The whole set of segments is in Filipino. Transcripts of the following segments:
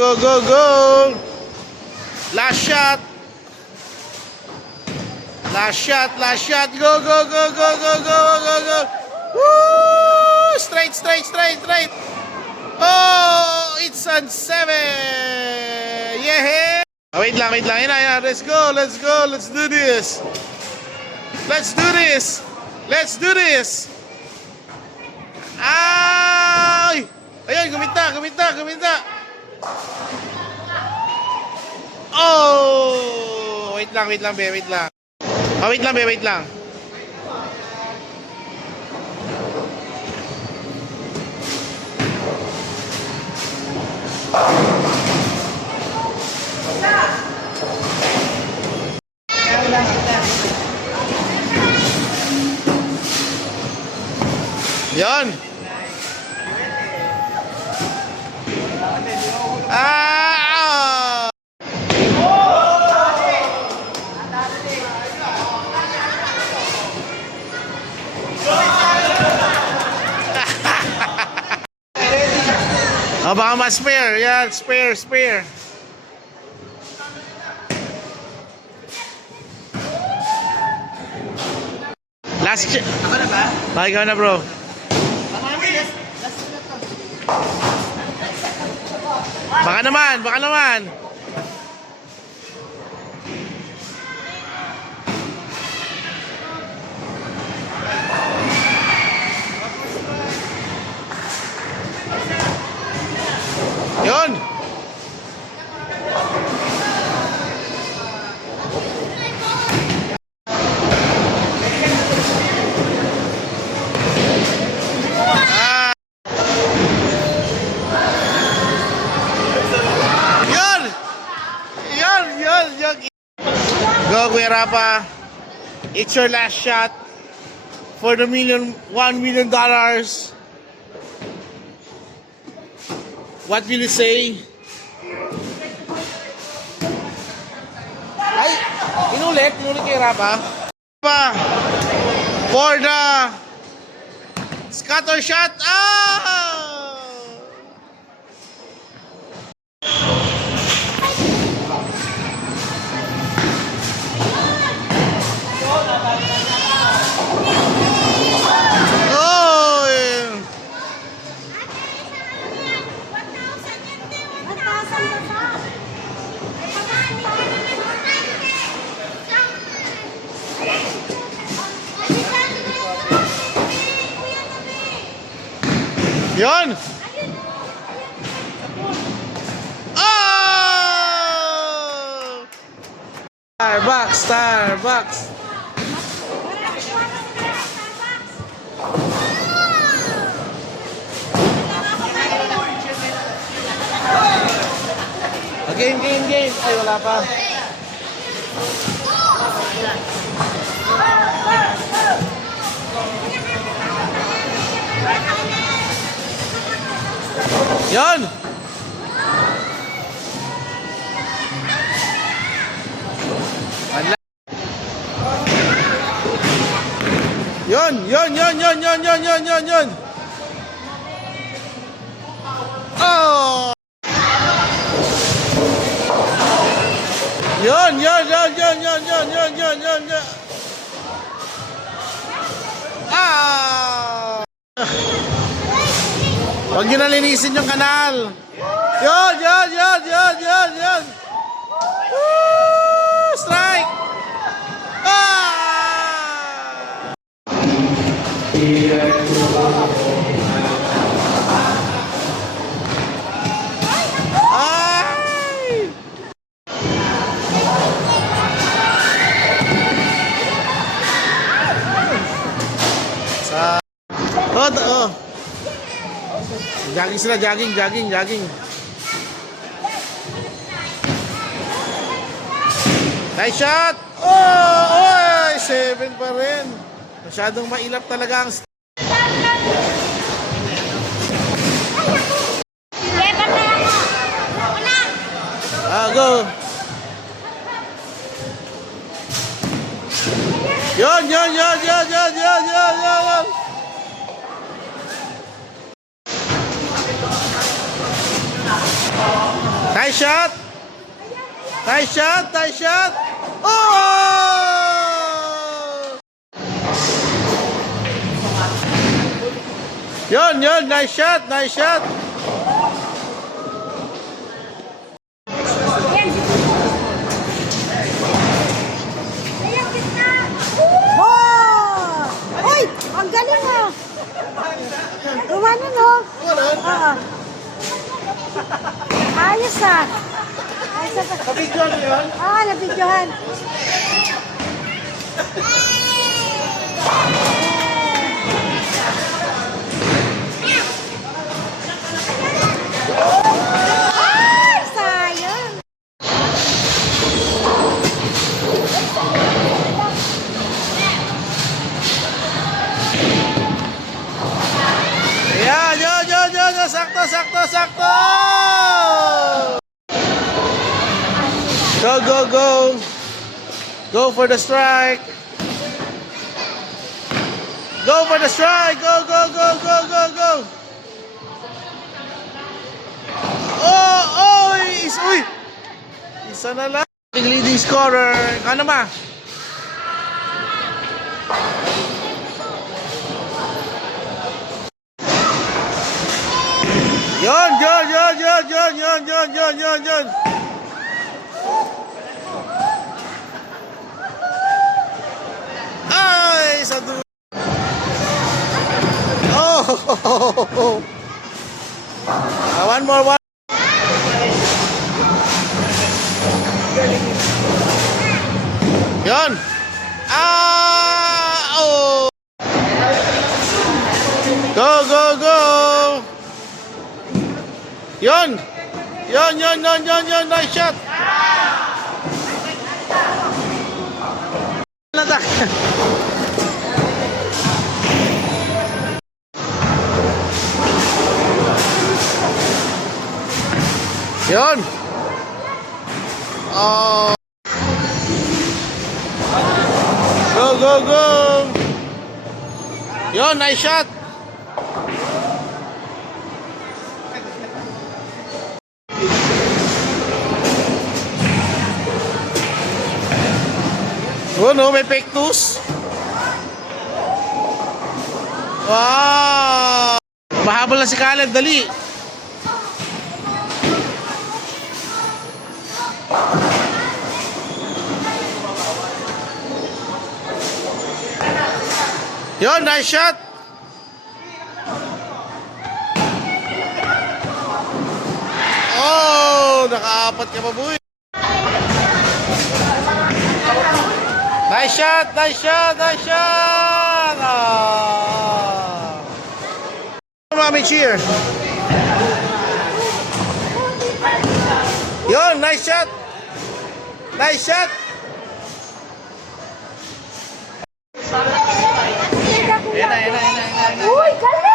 Go, go, go! Last shot! Last shot, last shot! Go, go, go, go, go, go, go, go! Woo! Straight, straight, straight, straight! Oh! It's on 7! Yeah! Oh, wait lang, wait lang. Yan. Let's go, let's go. Let's do this. Let's do this. Let's do this. Ay! Ayun, guminta, guminta, guminta. Oh! Wait lang, wait lang, be, wait lang. Oh, wait lang, be, wait lang. Yan. Ah! Oh, baka ma-spare. Yan, spare, spare. Last check. Ako na ba? Ikaw na, bro. Baka naman, baka naman. Yun. Go, Kuya Rapa. It's your last shot for the $1 million. What will you say? Ay, inulit Kuya Rapa. For the scatter shot. Ah! Yun! Oh! Starbucks, Starbucks. Game. Ay, wala pa. Yon! Yon! Oh! Yon! Ah! Huwag nyo nalinisin yung kanal. Yon! Woo! Strike! Ah! Ay! Sa... Oh! Jogging sila, jogging. Nice shot! Oh! 7 pa rin. Masyadong mailap talaga ang... Go! Yon! Nice shot. Nice shot. Nice shot. Oh! Yun. Nice shot. Nice shot. Oh! Uy! Ang galing ah! Gumano no? Oo. Ayos ah! Ayos ah. Kapidyo ano yun? Ah, nabidyohan. Ay, sayang! Ayan, yun. Sakto. Go. Go for the strike. Go for the strike. Go. Uy. Isa na lang. Leading scorer. Ano ma? Yun. Ay, sa dulo. Oh. One more. Yun. Oh. Go. Yun. Nice shot. Natak. Yun. Oh. Go. Yun, nice shot. Oh no, may pectus. Wow! Mahabol na si Caleb, dali. Yon, nice shot. Oh, nakaapat ka pa, boy. Nice shot. Ah. Mami cheer. Yon, nice shot. Yan na. Uy, galing!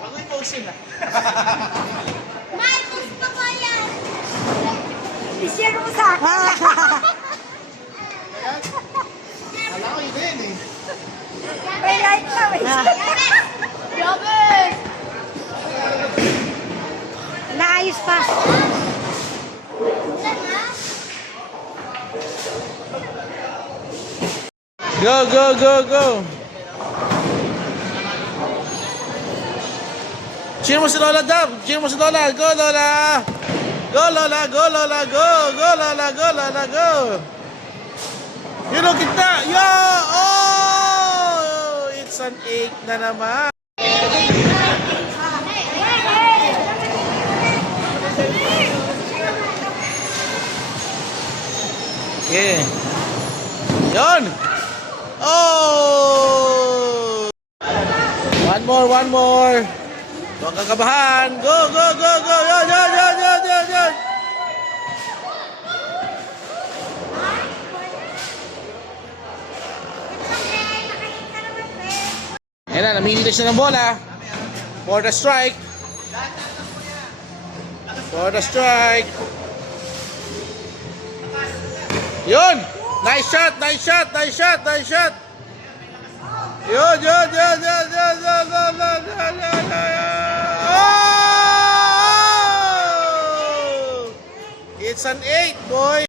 Wag mo i-post yun, May gusto ko yan! I-share mo sa akin. Alam ko yun eh. May like ka, may Robert! Naayos pa. Go. Cheer mo si Lola, Dab. Cheer mo si Lola. Go, Lola. Go. Yun o, kita. Yo! Oh! It's an 8 na naman. Okay. Yun! Oh! One more. Huwag kakabahan. Go. Yan. Ayan na, namili siya ng bola. For the strike. Yun! Nice shot. Yun. Oh! It's an 8, boy.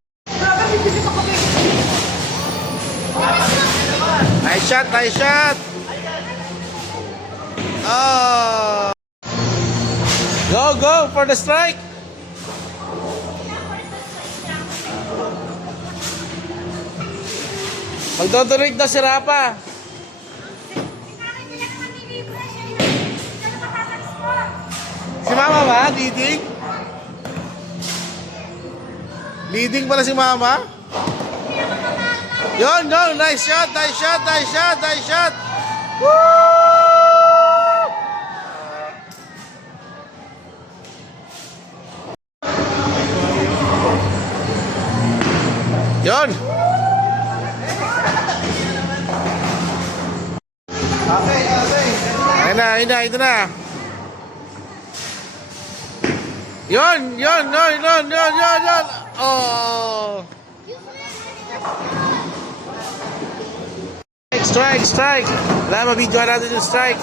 Nice shot, nice shot. Oh. Go for the strike. Magdodorik daw si Rapa. Si Mama ba? Leading? Leading pala si Mama? Yon, nice shot, nice shot, nice shot, nice shot. Woo! Yon. Okay. Ayun na. Yon. Oh. Strike. Wala, mabidyoan natin yung strike.